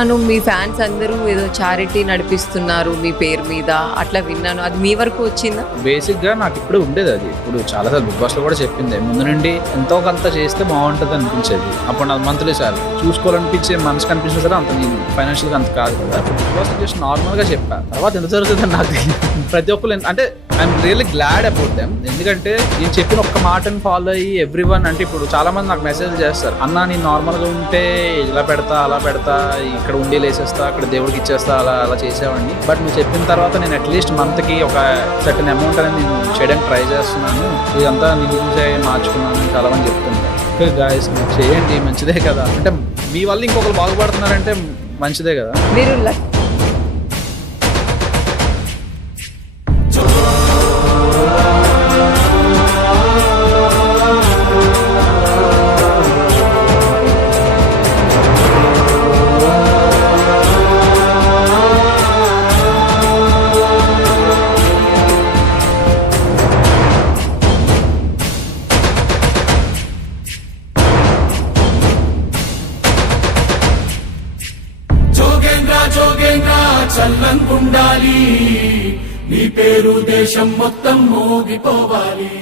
విన్నాను మీ ఫ్యాన్స్ అందరూ ఏదో చారిటీ నడిపిస్తున్నారు మీ పేరు మీద, అట్లా విన్నాను. అది మీ వరకు వచ్చిందా? బేసిక్ గా నాకు ఇప్పుడు ఉండేది అది. ఇప్పుడు చాలా సార్లు బిగ్ బాస్ లో కూడా చెప్పింది, ముందు నుండి ఎంతో కొంత చేస్తే బాగుంటది అనిపించేది. అప్పుడు నాకు మంత్లీ సార్ చూసుకోవాలనిపించే మనసు కనిపించింది సరే, అంత నేను ఫైనాన్షియల్ గా అంత కాదు కదా. బిగ్ బాస్ జస్ట్ నార్మల్ గా చెప్పా, తర్వాత ఎంత జరుగుతుందని నాకు ప్రతి ఒక్కరు అంటే I'm really glad about them. ఎందుకంటే నేను చెప్పిన ఒక్క మాటని ఫాలో అయ్యి ఎవ్రీ వన్, అంటే ఇప్పుడు చాలా మంది నాకు మెసేజ్ చేస్తారు, అన్నా నేను నార్మల్ గా ఉంటే ఇలా పెడతా అలా పెడతా, ఇక్కడ ఉండి లేసేస్తా, అక్కడ దేవుడికి ఇచ్చేస్తా, అలా అలా చేసేవాడిని. బట్ నువ్వు చెప్పిన తర్వాత నేను అట్లీస్ట్ మంత్ కి ఒక సర్టన్ అమౌంట్ అనేది నేను చేయడానికి ట్రై చేస్తున్నాను. ఇదంతా నేను చూసే మార్చుకున్నాను చాలా మంది చెప్తున్నారు. గాయస్ మీరు చేయండి, మంచిదే కదా. అంటే మీ వల్ల ఇంకొకరు బాగుపడుతున్నారంటే మంచిదే కదా. మీరు జోగేంద్ర చల్లంగుండాలి, నీ పేరు దేశం మొత్తం మోగిపోవాలి.